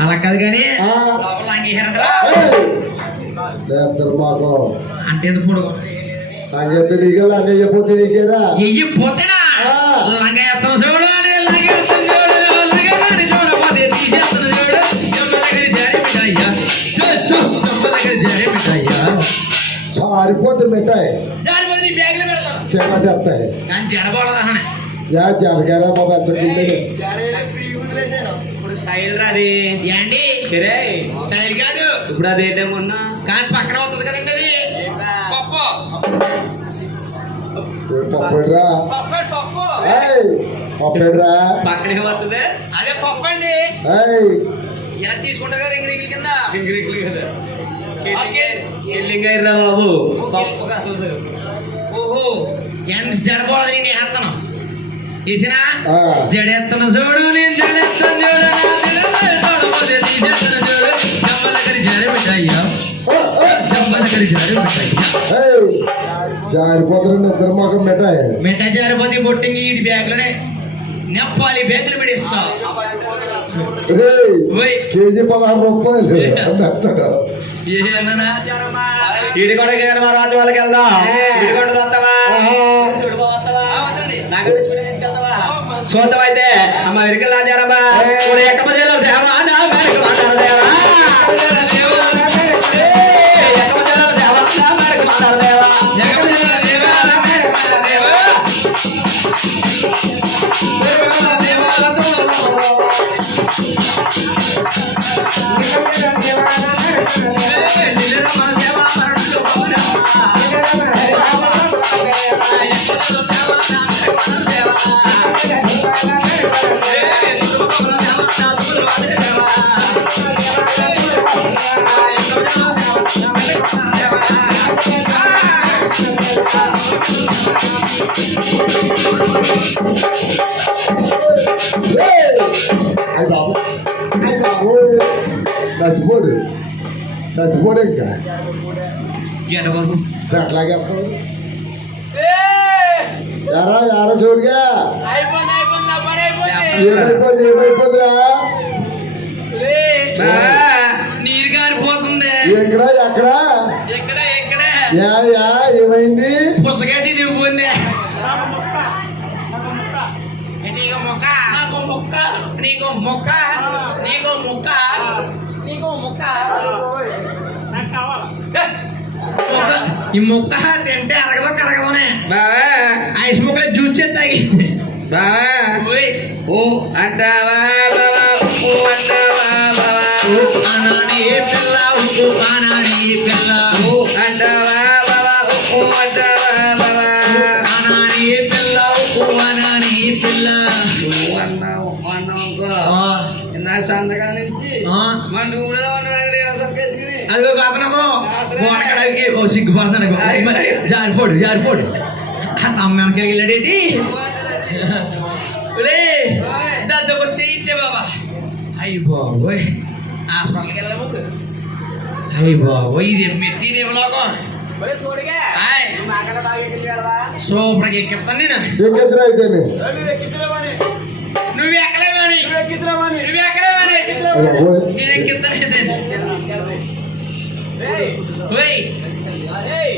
అలా కాదు కానీ అంటే ఎంత పొడుగు అంగైతే నీకే లంగ చెప్పితే నీకేరా పోతేనా. లంగ ఎత్తన చూడు లంగ ఎత్తన చూడు లంగ వాడిని చూడపోతే తీసేత్తన చూడు చెంప దగ్గర జారి మిఠాయ్యా చూ, చూ, చెంప దగ్గర జారి మిఠాయ్యా సారిపోతే మిఠాయి. జారిపోతే నీ బ్యాగ్లో పెడతాను చెమట వస్తాయి కానీ పెట్టుకుంటే ఇప్పుడు స్టైల్ రాది. ఏండి సరే స్టైల్ కాదు. ఇప్పుడు అది ఏంటో మొన్న కానీ పక్కన అవుతుంది కదండి అది. పప్పు. పక్కనే వస్తుంది అదే పప్పు అండి. ఏయ్. ఇలా తీసుకుంటారు కదా రింగ్ రింగుల కింద. గింగిరిగ్లు కదా. అయ్యారా బాబు. పప్పు కాదు ఓహో. ఎంత జడబోడదు నేను వేస్తాను వేసినా ఆ. జడెత్తను చూడు నేను జడెత్తను జంబ దగ్గర జారి మిఠాయ్యా ఏయ్ జారిపోతున్న నిద్ర మాకు మిఠాయి. మిఠాయి జారిపోతే బొట్టింగ్ ఈ బ్యాగ్లోనే నెప్పాలి బ్యాగులు పెడేస్తా. కేజీ పదహారు రూపాయలు. మా రాజు వాళ్ళకి వెళ్దాం? ఇడి కూడా వస్తావా చూడు వస్తావా నాకు చూడు తీసుకెళ్తావా చూద్దాం అయితే అమ్మ ఇరికి లాజారమ్మా ఇప్పుడు ఎక్క మధ్యలో సేవ. చచ్చిపోడు ఇంకా అట్లాగే ఎరా ఎరా చూడుగా ఏమైపోయింది ఏమైపోతుందిరా నీరు గారిపోతుంది ఎక్కడ ఎక్కడ? ఎక్కడ ఎక్కడ? యా యా ఏమైంది? పుచ్చకాయ దిగిపోయింది నీకు మొక్క? నీకు మొక్క. నీకు మొక్క? నీకు మొక్క? మొక్క? ఈ మొక్క తింటే అరగదో కరగదోనే. బావా. ఐస్ ముక్కలు జ్యూస్ చేస్తాయి బావా. ఊ అంటావా బావా. ఊ అంటావా బావా. అనాని పిల్ల ఉప్పు అనాని పిల్ల. ఊ అంటావా బావా. ఊ అంటావా బావా. అనాని పిల్ల ఉప్పు అనాని పిల్ల. నువ్వు అన్నావు అన్నావు ఆ, ఇందాక సంతకాల నుంచి. మన ఊళ్ళో తొక్కేసుకుని అదిగో అతను గోడకడకి ఓ సిగ్గుపడుతున్నాడు జారిపోడు జారిపోడు అమ్మకి వెళ్ళాడేటి? దాంతో చేయించే బాబా. అయ్యి బాబోయ్. హాస్పిటల్కి వెళ్ళాము అయ్యి బాబోయ్ ఇది లోకం అక్కడ బాగా ఎక్కించగలవా సూపర్గా ఎక్కిస్తాను నేను. నువ్వు ఎక్కలేవని నువ్వు ఎక్కలేవని నేను ఎక్కిస్తాను ఏయ్